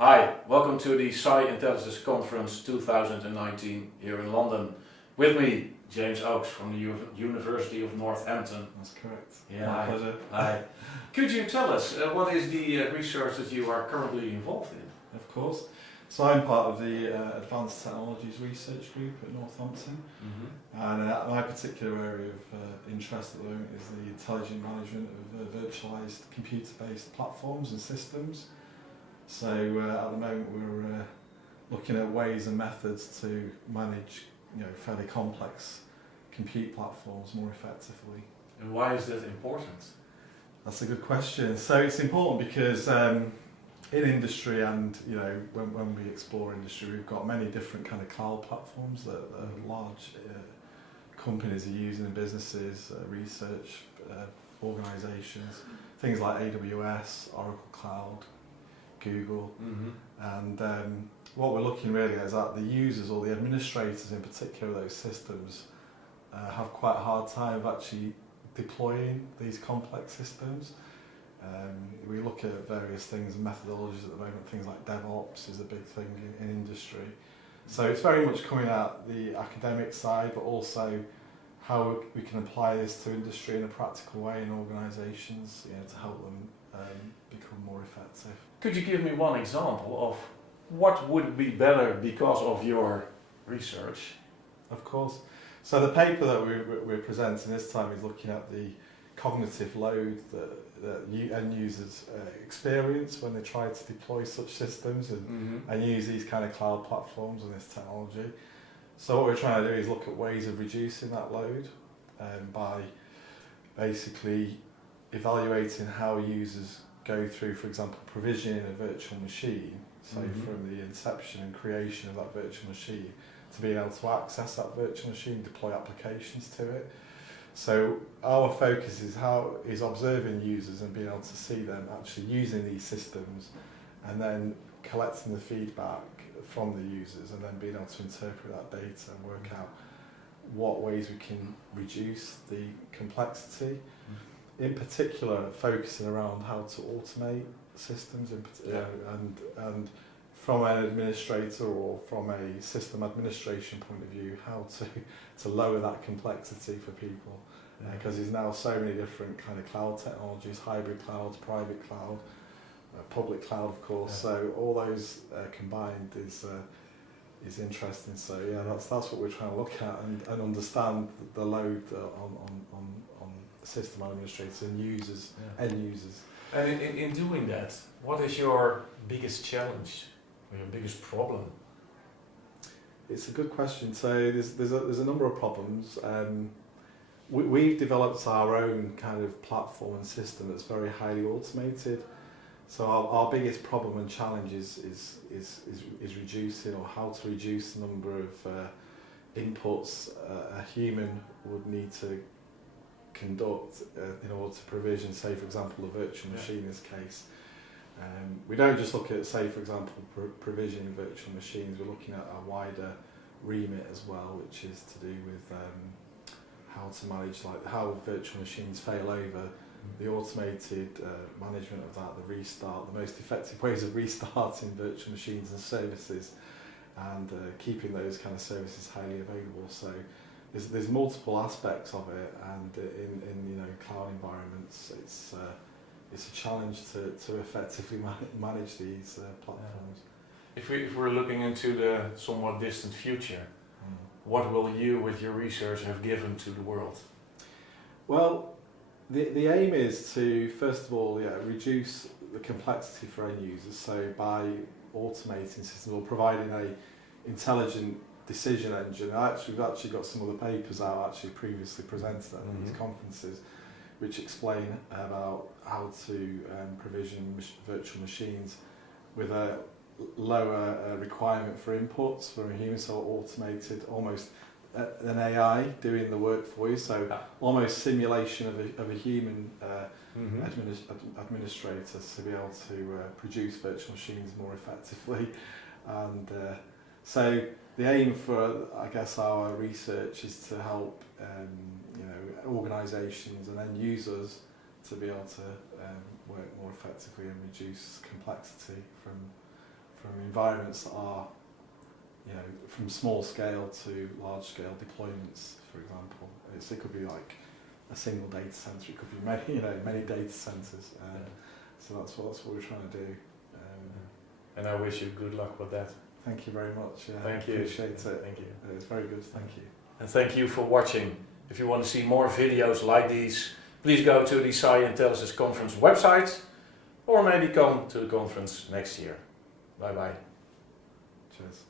Hi, welcome to the Sci Intelligence Conference 2019 here in London. With me, James Oakes from the University of Northampton. That's correct. Yeah, My hi. pleasure. Hi. Could you tell us what is the research that you are currently involved in? Of course. So I'm part of the Advanced Technologies Research Group at Northampton, and my particular area of interest at the moment is the intelligent management of virtualised computer-based platforms and systems. So at the moment we're looking at ways and methods to manage fairly complex compute platforms more effectively. And why is that important? That's a good question. So it's important because in industry and when we explore industry, we've got many different kind of cloud platforms that large companies are using in businesses, research organisations, things like AWS, Oracle Cloud, Google, and what we're looking really at is that the users or the administrators in particular of those systems have quite a hard time of actually deploying these complex systems. We look at various things and methodologies at the moment, things like DevOps is a big thing in industry. So it's very much coming at the academic side, but also how we can apply this to industry in a practical way in organisations to help them become more effective. Could you give me one example of what would be better because of your research? Of course. So the paper that we're presenting this time is looking at the cognitive load that end users experience when they try to deploy such systems and use these kind of cloud platforms and this technology. So what we're trying to do is look at ways of reducing that load by basically evaluating how users go through, for example, provisioning a virtual machine, so from the inception and creation of that virtual machine to being able to access that virtual machine, deploy applications to it. So our focus is observing users and being able to see them actually using these systems and then collecting the feedback from the users and then being able to interpret that data and work out what ways we can reduce the complexity. In particular, focusing around how to automate systems and from an administrator or from a system administration point of view, how to lower that complexity for people. Because there's now so many different kind of cloud technologies, hybrid clouds, private cloud, public cloud of course, so all those combined is interesting. So yeah, that's what we're trying to look at and understand the load on system administrators and users, end users. And in doing that, what is your biggest challenge or your biggest problem? It's a good question. So there's a number of problems. We've developed our own kind of platform and system that's very highly automated. So our biggest problem and challenge is reducing, or how to reduce the number of inputs a human would need to conduct in order to provision, say for example, a virtual machine in this case. We don't just look at, say for example, provisioning virtual machines, we're looking at a wider remit as well, which is to do with how to manage how virtual machines fail over, the automated management of that, the restart, the most effective ways of restarting virtual machines and services, and keeping those kind of services highly available. So there's multiple aspects of it, and in cloud environments, it's a challenge to effectively manage these platforms. If we're looking into the somewhat distant future, what will you, with your research, have given to the world? Well, the aim is to, first of all, reduce the complexity for end users. So by automating systems or providing a intelligent decision engine. We've actually got some other papers out actually previously presented at these conferences, which explain about how to provision virtual machines with a lower requirement for inputs from a human, so automated, almost an AI doing the work for you, so almost simulation of a human administrator to be able to produce virtual machines more effectively. And so the aim for, I guess, our research is to help organisations and end users to be able to work more effectively and reduce complexity from environments that are, you know, from small scale to large scale deployments, for example. It could be like a single data center. It could be many, you know, many data centers. So that's what we're trying to do. And I wish you good luck with that. Thank you very much. Yeah, Thank you. Appreciate it. Thank you. It's very good. Thank you. And thank you for watching. If you want to see more videos like these, please go to the Sci Intelligence Conference website, or maybe come to the conference next year. Bye bye. Cheers.